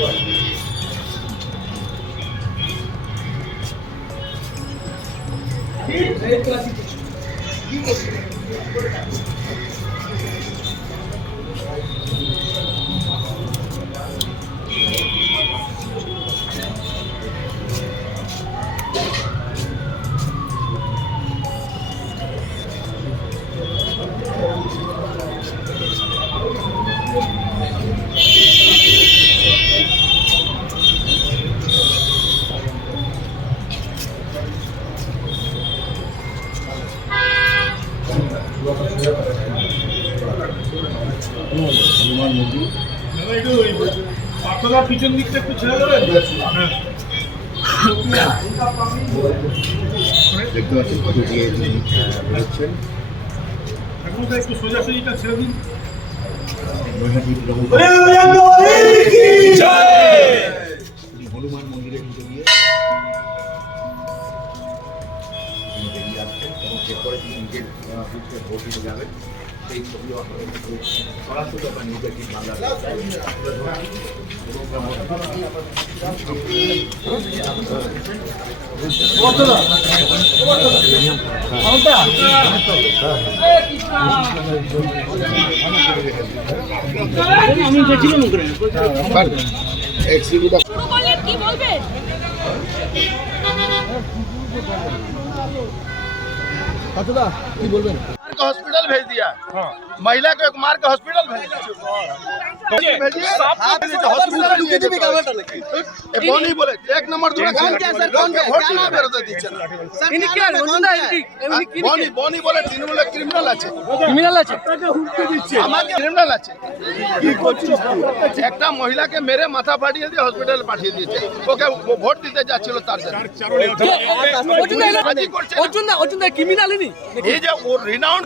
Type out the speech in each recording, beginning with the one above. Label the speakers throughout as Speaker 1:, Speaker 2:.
Speaker 1: দাদা, একটু ওই পাথরের পিছন দিকটা একটু ছেড়ে দেবেন হ্যাঁ।
Speaker 2: দেখতে পাচ্ছেন। কত দিয়ে বেরোচ্ছেন
Speaker 1: এখন তো একটু সোজাসুজিটা ছেড়ে দিন।
Speaker 2: নৈহাটি এরপরে নিজের বুথে ভোট দিতে যাবেন সেই একটু সরাসরি আপনার নিউজ এইটিন বাংলা তুলে ধরছি।
Speaker 3: করলেন কি বলবেন?
Speaker 4: को हॉस्पिटल भेज दिया महिला को एक मार के हॉस्पिटल भेज दिया भेजिए हॉस्पिटल बोनी बोले एक नंबर दूर ভোট দিতে বেরোতে দিচ্ছে না বনি বনি বলে তৃণমূলের ক্রিমিনাল আছে
Speaker 5: ক্রিমিনাল আছে
Speaker 4: আমাকে ক্রিমিনাল আছে একটা মহিলাকে মেরে মাথা ফাটিয়ে দিয়ে হসপিটালে পাঠিয়ে দিয়েছে ওকে ভোট দিতে যাচ্ছিল তার জন্য হাজি করছে না।
Speaker 5: অর্জুন দা অর্জুন দা ক্রিমিনালই নি
Speaker 4: এই যে ও রিনাউন্ড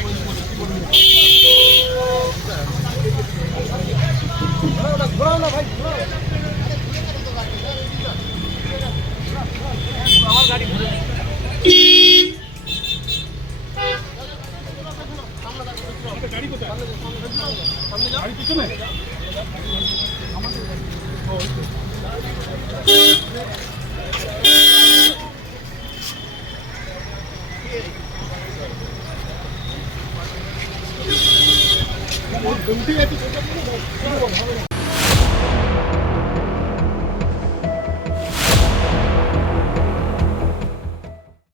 Speaker 6: না ভাই আমার গাড়ি
Speaker 3: গাড়ি কোথায় গাড়ি পিছনে Don't do it.